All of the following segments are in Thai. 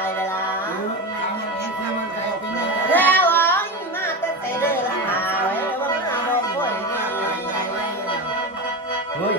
ายเลยล่ะแล้วอ๋อมาแต่ใจเด้อละหาไว้ว่ามันเอาบ่อยเนี่ยเฮ้ย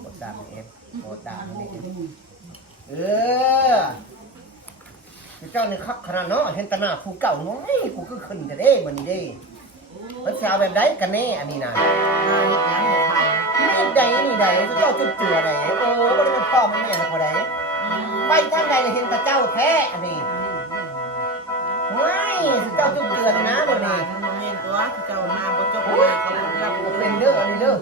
โคตรดังเอฟโคตรดังนี่เจ้านี่คักขนาดเนาะเห็นตาหน้าผู้เก่าน้อยกูคือขึ้นแต่เด้บัดนี้เด้มันสิเอาแบบใดกันแน่อันนี้น่ะนี่ใดนี่ใดเจ้าจุดเจือใดบ่ได้มันพ่อมันแม่นบ่ได้ไปทางใดเห็นแต่เจ้าแท้อันนี้ว้ายเจ้าจุดเจือนะบัดนี้แม่นตัวเจ้ามาบ่จบก็เป็นเด้ออันนี้เด้อ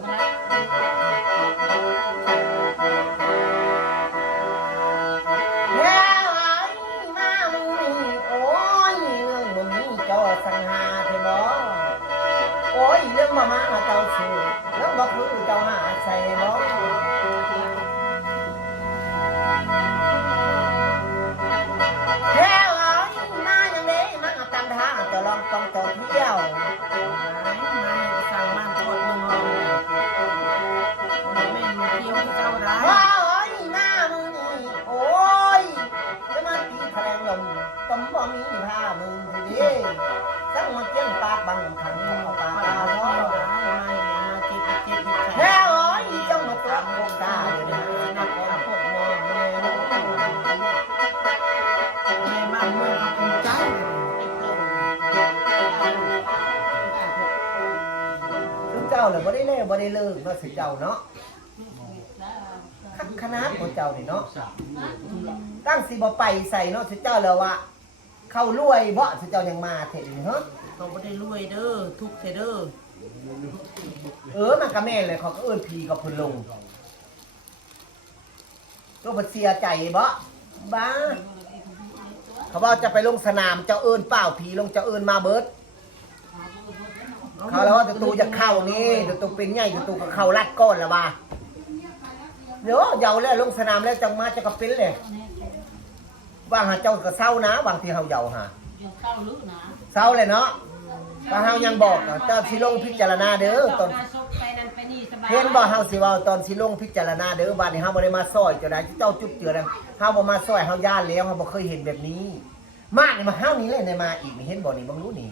สังหาเทบอโอ้ยเรื่องมาเจ้าสูแล้วบอกคือเจ้าหาใส่บอแล้วมาอย่างนี้มาตามทางจะลองต้องเที่ยวมาสั่งมาทอดมึงแม่นเที่ยวเจ้าได้โอ้ยมามึงนี่โอ้ยจะมาตีแถลงลมต้มบ่มีผ้ามึงทีนี้ตั้งมาเจียงปากบังขังปากตาล้อแล้วอีจ้องมาตัวโกงตาเลยนะนักการพวกมองแม่บ้านเมืองเขาภูมิใจถึงเจ้าเลยบ่ได้เล่บ่ได้เลิกเนาะสิเจ้าเนาะคณะของเจ้านี่เนาะตั้งสิบ่ไปใส่เนาะสิเจ้าแล้วว่าเข้ารวยบ่สิเจ้ายังมาเถิดนี่เฮ้อเขาบ่ได้รวยเด้อทุกเทเด้อมันก็แม่นเลยเขาก็เอิ้นผีกับเพิ่นลงตัวบ่เสียใจบ่บ้าเขาว่าจะไปลงสนามเจ้าเอิ้นเปล่าผีลงเจ้าเอิ้นมาเบิดเขาแล้วว่าตูจะเข้านี่ตูเป็นใหญ่ตูก็เข้าลัดก้อนแล้วบ่าเดี๋ยวเยาแล้วลงสนามแล้วจังมาจะก็เป็นเลยว่าหาเจ้าก็เศร้านะบางทีเฮาเยาหาเศร้าเลยเนาะก็เฮายังบอกเจ้าสิลงพิจารณาเด้อตอนเห็นบ่เฮาสิว่าตอนสิลงพิจารณาเด้อบัดนี้เฮาบ่ได้มาซอยเจ้าได้เจ้าจุดเจือนะเฮาบ่มาซอยเฮาย่านแล้วเฮาบ่เคยเห็นแบบนี้มานี่มาเฮานี่เลยในมาอีกนี่เห็นบ่นี่บ่รู้นี่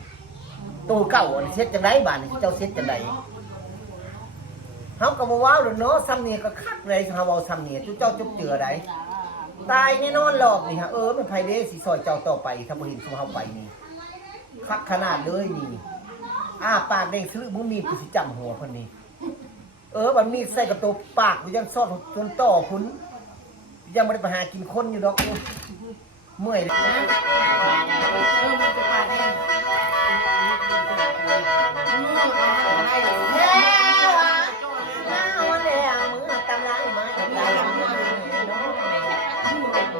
ตู้เก่าเซ็ตจังได๋บัดนี้เจ้าเซ็ตจังได๋เฮาก็บ่ว้าวเนาะซ้ำนี่ก็คักเลยเฮาเว้าซ้ำนี่เจ้าจุดเจือได้ตายแน่นอนหรอกนี่ฮะมันไผเด้สิซอยเจ้าต่อไปถ้าบ่เห็นซุเฮาไปนี่คักขนาดเลยนี่ปากแดงซื้อมึงมีกูสิจำหัวคนนี้มันมีใส่กับตัวปากกูยังซ่อนจนต่อคุณยังไม่ได้ไปหากินคนอยู่ดอกเมื่อยนะมันจะปาดได้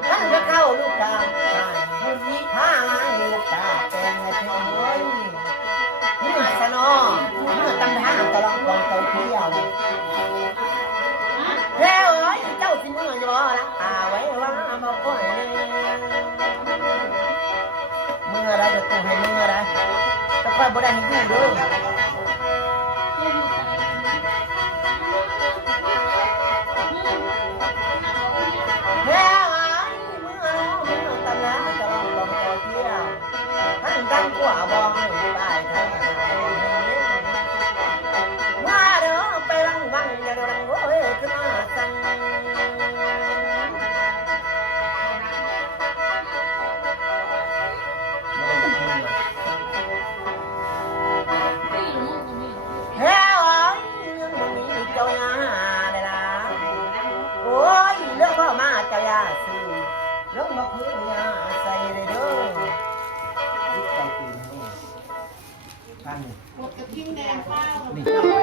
ท่านจะเข้าลูกตาผ้าลูกตาแกงให้เป็นโอ้ยนี่สนอตั้งท่าตลอดลองเที่ยวแล้วเจ้าสิเมื่อจะบอกละไว้ว่ามาก่อยเมื่อไรจะตู้ให้เมื่อไรจะค่อยบ่ได้ให้ดูด้วยตั้งกว่าบองให้ได้ทั้งว่าเด้อไปรังวังอย่าดังโอ้ยขึ้นมาสั่งเฮ้ยเรื่องมันมีเจ้าหน้าได้ละโอ้ยเรื่องพ่อมาเจ้าย่าซื้อเรื่องมาพื้นยาใส่เลยเด้อใจตีนนี่ท่านนี่